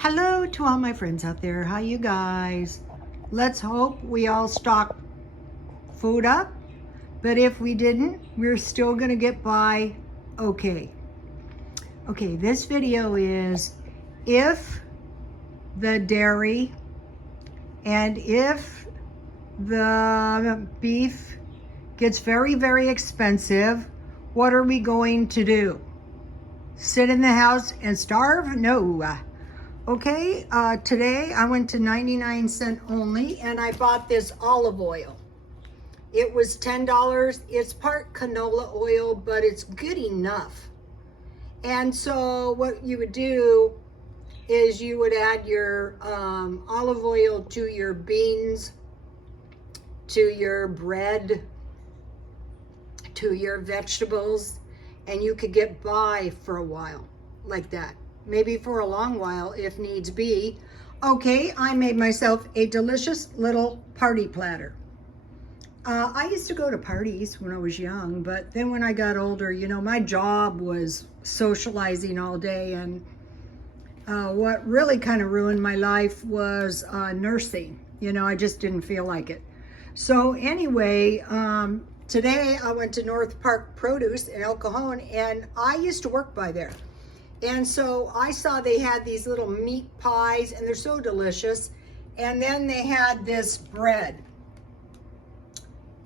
Hello to all my friends out there. How you guys? Let's hope we all stock food up. But if we didn't, we're still going to get by okay. Okay, this video is if the dairy and if the beef gets very, very expensive, what are we going to do? Sit in the house and starve? No. Okay, today I went to 99-cent only and I bought this olive oil. It was $10. It's part canola oil, but it's good enough. And so what you would do is you would add your olive oil to your beans, to your bread, to your vegetables, and you could get by for a while like that. Maybe for a long while if needs be. Okay, I made myself a delicious little party platter. I used to go to parties when I was young, but then when I got older, you know, my job was socializing all day, and what really kind of ruined my life was nursing. You know, I just didn't feel like it. So anyway, today I went to North Park Produce in El Cajon, and I used to work by there. And so I saw they had these little meat pies, and they're so delicious. And then they had this bread.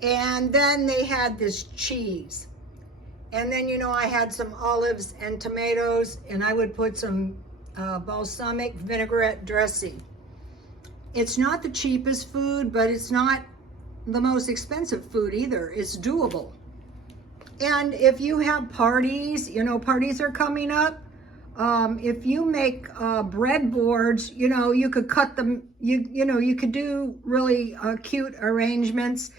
And then they had this cheese. And then, you know, I had some olives and tomatoes, and I would put some balsamic vinaigrette dressing. It's not the cheapest food, but it's not the most expensive food either. It's doable. And if you have parties, you know, parties are coming up. If you make breadboards, you know, you could cut them, you know, you could do really cute arrangements.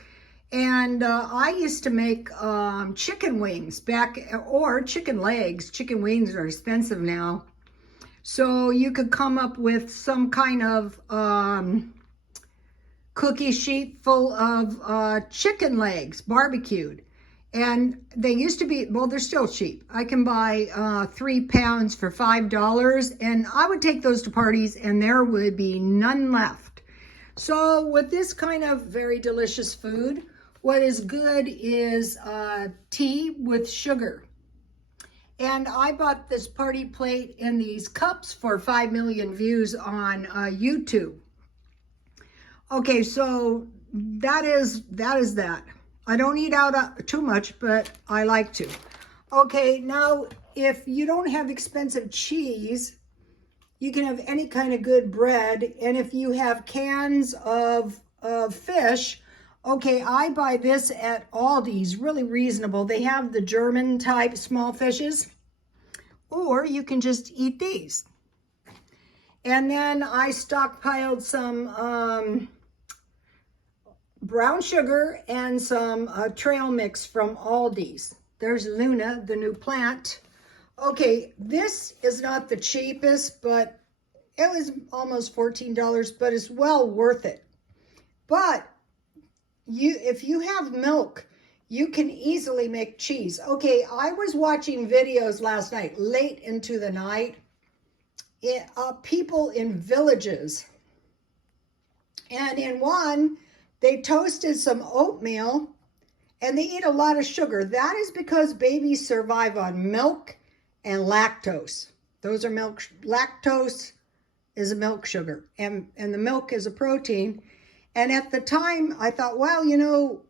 And I used to make chicken wings or chicken legs. Chicken wings are expensive now. So you could come up with some kind of cookie sheet full of chicken legs, barbecued. And they used to be, well, they're still cheap. I can buy 3 pounds for $5, and I would take those to parties and there would be none left. So with this kind of very delicious food, what is good is tea with sugar. And I bought this party plate in these cups for 5 million views on YouTube. Okay, so that is that. I don't eat out too much, but I like to. Okay, now if you don't have expensive cheese, you can have any kind of good bread. And if you have cans of fish, okay, I buy this at Aldi's, really reasonable. They have the German type small fishes, or you can just eat these. And then I stockpiled some brown sugar and some trail mix from Aldi's. There's Luna, the new plant. Okay, this is not the cheapest, but it was almost $14, but it's well worth it. But if you have milk, you can easily make cheese. Okay, I was watching videos last night, late into the night, people in villages. And in one, they toasted some oatmeal, and they eat a lot of sugar. That is because babies survive on milk and lactose. Those are milk. Lactose is a milk sugar, and the milk is a protein. And at the time, I thought, well, you know,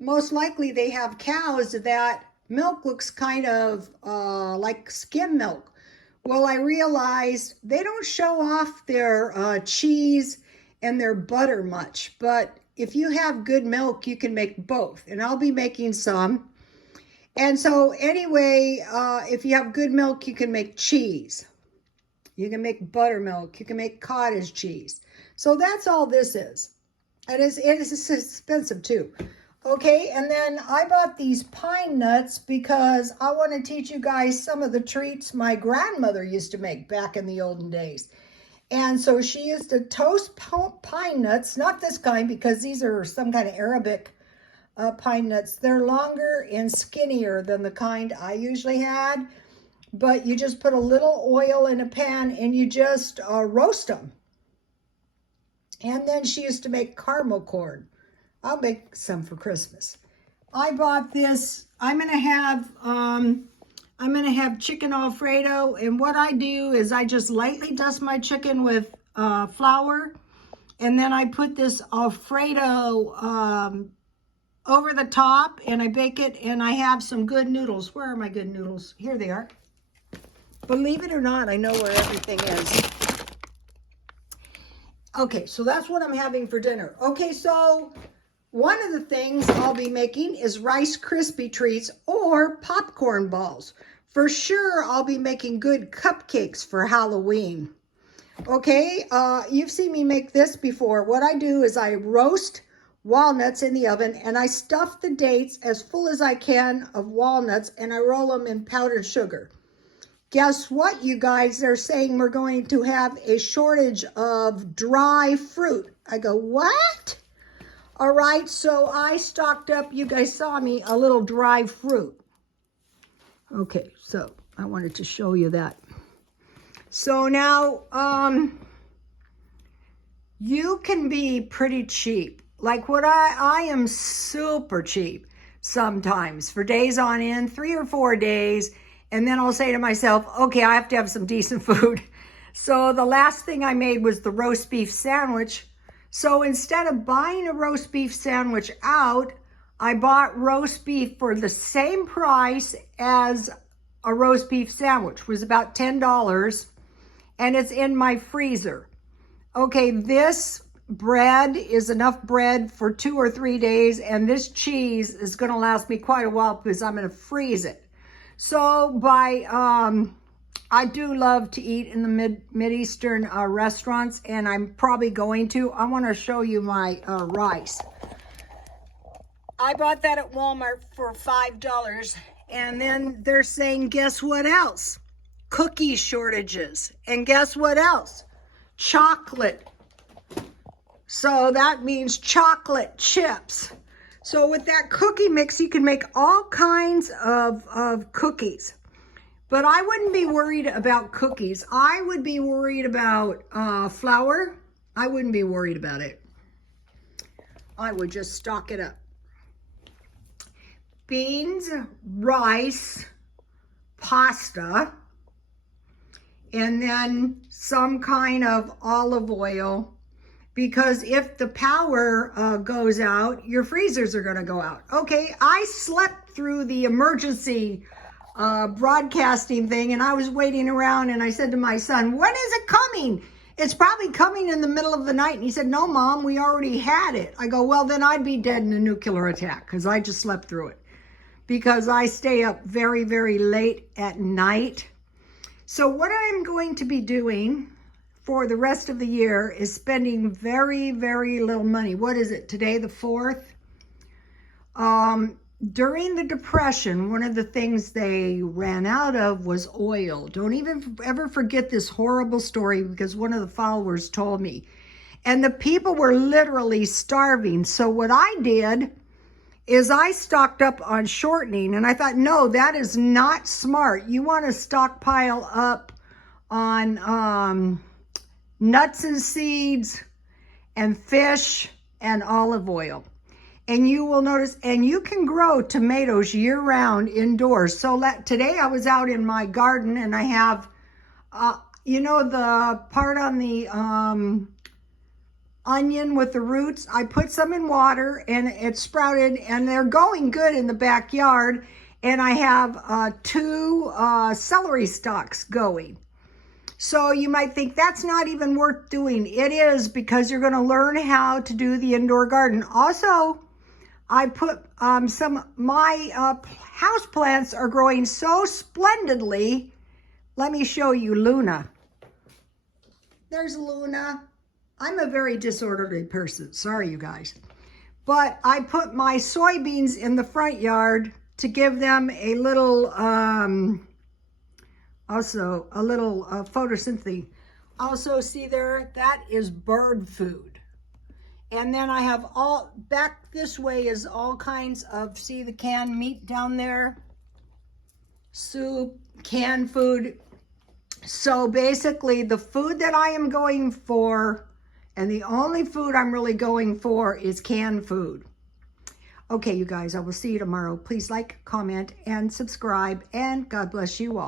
most likely they have cows that milk looks kind of like skim milk. Well, I realized they don't show off their cheese and their butter much, but if you have good milk, you can make both, and I'll be making some. And so anyway, if you have good milk, you can make cheese. You can make buttermilk. You can make cottage cheese. So that's all this is. It is expensive too. Okay, and then I bought these pine nuts because I want to teach you guys some of the treats my grandmother used to make back in the olden days. And so she used to toast pine nuts, not this kind because these are some kind of Arabic pine nuts. They're longer and skinnier than the kind I usually had. but you just put a little oil in a pan and you just roast them. And then she used to make caramel corn. I'll make some for Christmas. I bought this. I'm gonna have chicken Alfredo, and what I do is I just lightly dust my chicken with flour, and then I put this Alfredo over the top, and I bake it, and I have some good noodles. Where are my good noodles? Here they are. Believe it or not, I know where everything is. Okay, so that's what I'm having for dinner. Okay, so one of the things I'll be making is Rice Krispie treats or popcorn balls. For sure, I'll be making good cupcakes for Halloween. Okay, you've seen me make this before. What I do is I roast walnuts in the oven, and I stuff the dates as full as I can of walnuts, and I roll them in powdered sugar. Guess what, you guys? They're saying we're going to have a shortage of dry fruit. I go, what? All right, so I stocked up, you guys saw me, a little dry fruit. Okay, so I wanted to show you that. So now, you can be pretty cheap. Like what I am super cheap sometimes for days on end, 3 or 4 days. And then I'll say to myself, okay, I have to have some decent food. So the last thing I made was the roast beef sandwich. So instead of buying a roast beef sandwich out, I bought roast beef for the same price as a roast beef sandwich. It was about $10, and it's in my freezer. Okay, this bread is enough bread for 2 or 3 days, and this cheese is going to last me quite a while because I'm going to freeze it. So I do love to eat in the Mideastern restaurants, and I'm probably going to. I want to show you my rice. I bought that at Walmart for $5, and then they're saying, guess what else? Cookie shortages. And guess what else? Chocolate. So that means chocolate chips. So with that cookie mix, you can make all kinds of cookies. But I wouldn't be worried about cookies. I would be worried about flour. I wouldn't be worried about it. I would just stock it up. Beans, rice, pasta, and then some kind of olive oil. Because if the power goes out, your freezers are going to go out. Okay, I slept through the emergency broadcasting thing, and I was waiting around, and I said to my son, when is it coming? It's probably coming in the middle of the night. And he said, no, Mom, we already had it. I go, well, then I'd be dead in a nuclear attack because I just slept through it. Because I stay up very, very late at night. So what I'm going to be doing for the rest of the year is spending very, very little money. What is it, today, the 4th? During the Depression, one of the things they ran out of was oil. Don't even ever forget this horrible story because one of the followers told me. And the people were literally starving. So what I did is I stocked up on shortening, and I thought, no, that is not smart. You want to stockpile up on nuts and seeds and fish and olive oil. And you will notice, and you can grow tomatoes year round indoors. So today I was out in my garden, and I have, you know, the part on the onion with the roots. I put some in water and it sprouted, and they're going good in the backyard. And I have 2 celery stalks going. So you might think that's not even worth doing. It is, because you're going to learn how to do the indoor garden. Also, I put my house plants are growing so splendidly. Let me show you Luna. There's Luna. I'm a very disorderly person. Sorry, you guys. But I put my soybeans in the front yard to give them a little, also a little photosynthesis. Also, see there, that is bird food. And then I have all, back this way is all kinds of, see the canned meat down there? soup, canned food. So basically the food that I am going for, and the only food I'm really going for, is canned food. Okay, you guys, I will see you tomorrow. Please like, comment, and subscribe, and God bless you all.